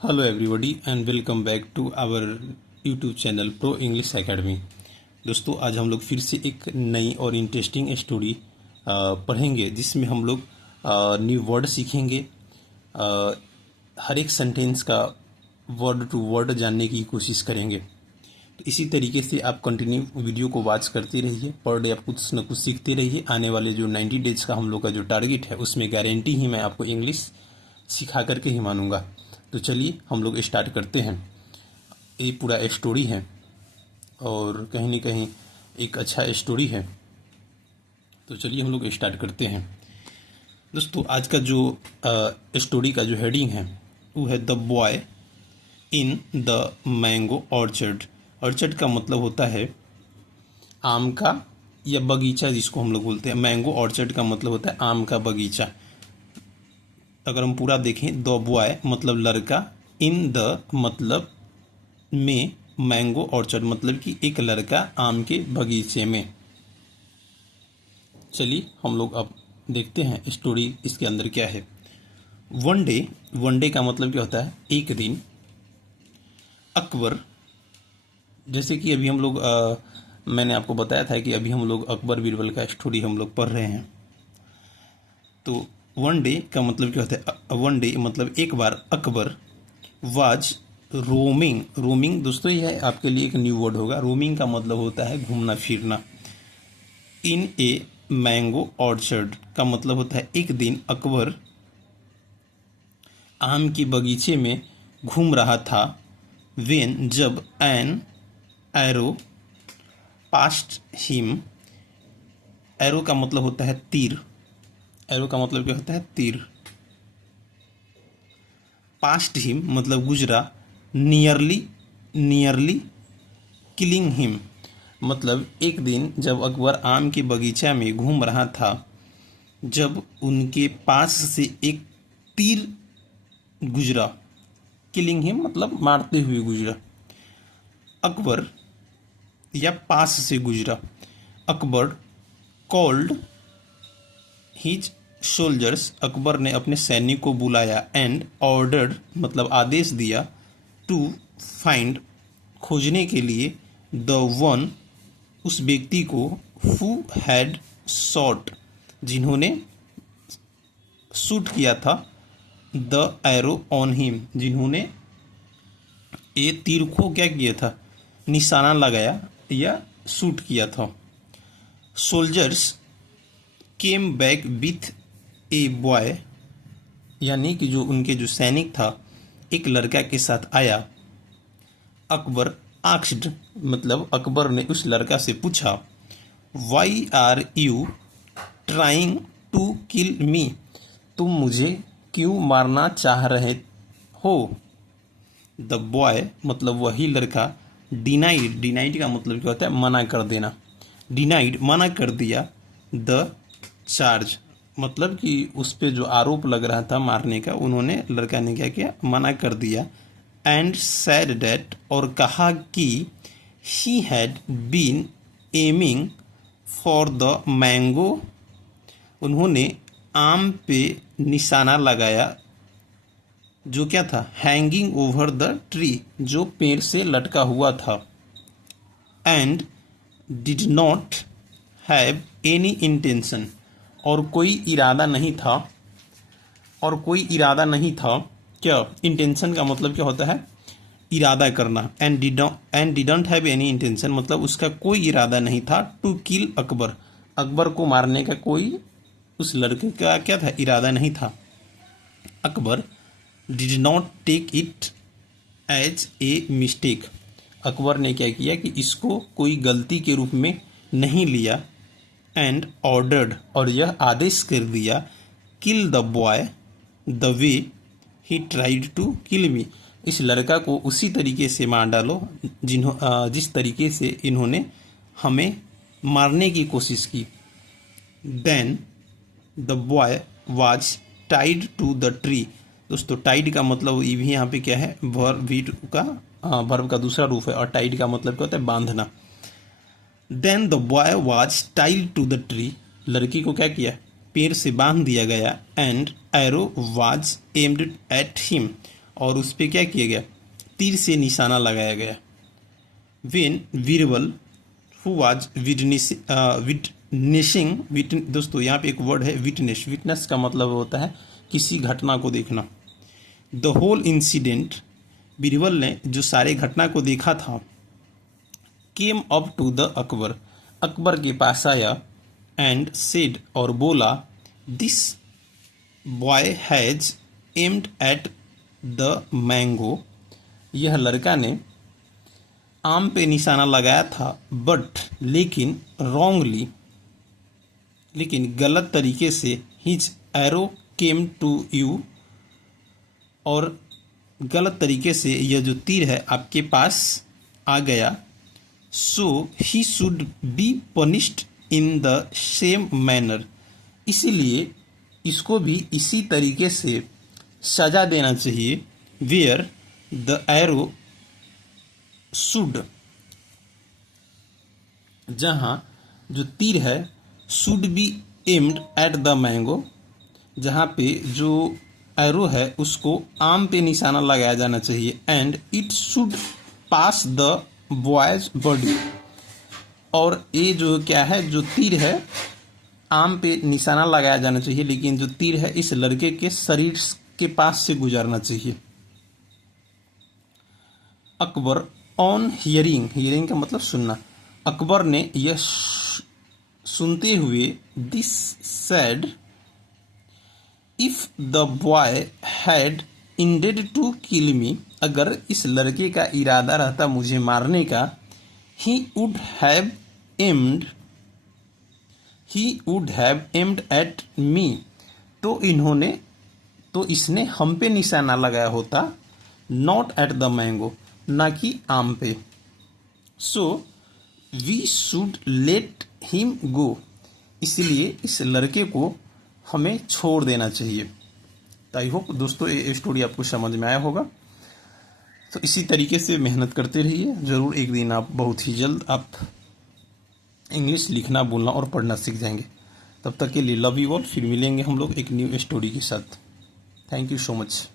Hello everybody and welcome back to our YouTube channel pro English academy. दोस्तों, आज हम लोग फिर से एक नई और इंटरेस्टिंग स्टोरी पढ़ेंगे जिसमें हम लोग न्यू वर्ड सीखेंगे। हर एक सेंटेंस का वर्ड टू वर्ड जानने की कोशिश करेंगे। तो इसी तरीके से आप कंटिन्यू वीडियो को वॉच करते रहिए। पर डे आप कुछ न कुछ सीखते रहिए। आने वाले जो 90 डेज का हम लोग का जो टारगेट है उसमें गारंटी ही मैं आपको इंग्लिश सिखा करके ही मानूंगा। तो चलिए हम लोग स्टार्ट करते हैं। ये पूरा स्टोरी है और कहीं न कहीं एक अच्छा स्टोरी है। तो चलिए हम लोग स्टार्ट करते हैं। दोस्तों, आज का जो स्टोरी का जो हेडिंग है वो है the boy in the mango orchard. Orchard का मतलब होता है आम का या बगीचा, जिसको हम लोग बोलते हैं। मैंगो ऑर्चर्ड का मतलब होता है आम का बगीचा। अगर हम पूरा देखें, द बॉय मतलब लड़का, इन द मतलब में, मैंगो ऑर्चर्ड मतलब कि एक लड़का आम के बगीचे में। चलिए हम लोग अब देखते हैं स्टोरी इसके अंदर क्या है। वन डे का मतलब क्या होता है एक दिन। अकबर, जैसे कि अभी हम लोग मैंने आपको बताया था कि अभी हम लोग अकबर बीरबल का स्टोरी हम लोग पढ़ रहे हैं। तो वन डे का मतलब क्या होता है, वन डे मतलब एक बार, अकबर वाज रोमिंग। रोमिंग दोस्तों ये है आपके लिए एक न्यू वर्ड होगा। रोमिंग का मतलब होता है घूमना फिरना। इन ए मैंगो ऑर्चर्ड का मतलब होता है एक दिन अकबर आम के बगीचे में घूम रहा था। वेन जब an arrow past him. Arrow का मतलब होता है तीर। एरो का मतलब क्या होता है तीर। पास्ट हिम मतलब गुजरा। नियरली किलिंग हिम मतलब एक दिन जब अकबर आम के बगीचा में घूम रहा था, जब उनके पास से एक तीर गुजरा। किलिंग हिम मतलब मारते हुए गुजरा। अकबर या पास से गुजरा। Akbar called his soldiers, Akbar ने अपने सैनिक को बुलाया। एंड ऑर्डर्ड मतलब आदेश दिया। टू फाइंड खोजने के लिए। द वन उस व्यक्ति को। हु हैड शॉट जिन्होंने शूट किया था। द एरो ऑन हिम जिन्होंने ये तीर को क्या किया था, निशाना लगाया या शूट किया था। Soldiers came back with a boy यानी कि जो उनके जो सैनिक था एक लड़का के साथ आया। अकबर आस्क्ड मतलब अकबर ने उस लड़का से पूछा, why are you trying to kill me, तुम मुझे क्यों मारना चाह रहे हो। द बॉय मतलब वही लड़का। डिनाइड का मतलब क्या होता है मना कर देना। डिनाइड मना कर दिया। द चार्ज मतलब कि उस पे जो आरोप लग रहा था मारने का, उन्होंने लड़का ने क्या किया, मना कर दिया। एंड सैड डैट और कहा कि he had been aiming for the mango, उन्होंने आम पे निशाना लगाया जो क्या था, हैंगिंग ओवर द ट्री जो पेड़ से लटका हुआ था। And did not have any intention और कोई इरादा नहीं था। और कोई इरादा नहीं था क्या, इंटेंशन का मतलब क्या होता है इरादा करना। And didn't have any intention मतलब उसका कोई इरादा नहीं था। टू किल अकबर, अकबर को मारने का कोई उस लड़के का क्या था, इरादा नहीं था। Akbar did not take it as a mistake, Akbar ने क्या किया कि इसको कोई गलती के रूप में नहीं लिया। एंड ऑर्डर्ड और यह आदेश कर दिया, kill the boy the way he tried to kill me, इस लड़का को उसी तरीके से मार डालो जिस तरीके से इन्होंने हमें मारने की कोशिश की। Then the boy was tied to the tree. दोस्तों, टाइड का मतलब ये भी यहाँ पे क्या है, वर्ब का दूसरा रूप है। और टाइड का मतलब क्या होता है बांधना। Then the boy was tied to the tree, लड़की को क्या किया, पेड़ से बांध दिया गया। And arrow was aimed at him और उस पर क्या किया गया, तीर से निशाना लगाया गया। When Birbal who was witnessing, दोस्तों यहाँ पे एक वर्ड है विटनेस। विटनेस का मतलब होता है किसी घटना को देखना। द होल इंसिडेंट, बीरबल ने जो सारे घटना को देखा था, came up to the Akbar, Akbar के पास आया, एंड सेड, और बोला, this boy has aimed at the mango, यह लड़का ने आम पे निशाना लगाया था, बट लेकिन रॉन्गली, लेकिन गलत तरीके से, his arrow came to you, और गलत तरीके से यह जो तीर है आपके पास आ गया। So he should be punished in the same manner, इसीलिए इसको भी इसी तरीके से सजा देना चाहिए। वेयर द एरो शुड, जहाँ जो तीर है, should be aimed at the mango, जहाँ पे जो एरो है उसको आम पे निशाना लगाया जाना चाहिए। And it should pass the boys body, और ये जो क्या है, जो तीर है आम पे निशाना लगाया जाना चाहिए, लेकिन जो तीर है इस लड़के के शरीर के पास से गुजरना चाहिए। अकबर ऑन हियरिंग, हियरिंग का मतलब सुनना, अकबर ने यह सुनते हुए, this said, if the boy had intended to kill me, अगर इस लड़के का इरादा रहता मुझे मारने का, he would have aimed at me, तो इसने हम पे निशाना लगाया होता, नॉट एट द मैंगो, ना कि आम पे। So we should let him go, इसलिए इस लड़के को हमें छोड़ देना चाहिए। तो आई होप दोस्तों ये स्टोरी आपको समझ में आया होगा। तो इसी तरीके से मेहनत करते रहिए, ज़रूर एक दिन आप बहुत ही जल्द आप इंग्लिश लिखना, बोलना और पढ़ना सीख जाएंगे। तब तक के लिए लव यू ऑल, फिर मिलेंगे हम लोग एक न्यू स्टोरी के साथ। Thank you so much.